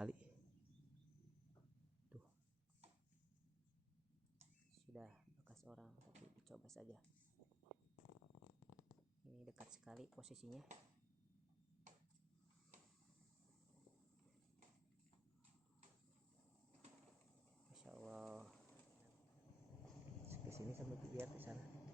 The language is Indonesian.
sekali. Tuh, sudah bekas orang, tapi dicoba saja. Ini dekat sekali posisinya. Masya Allah. Ke sini sampai lihat ke sana.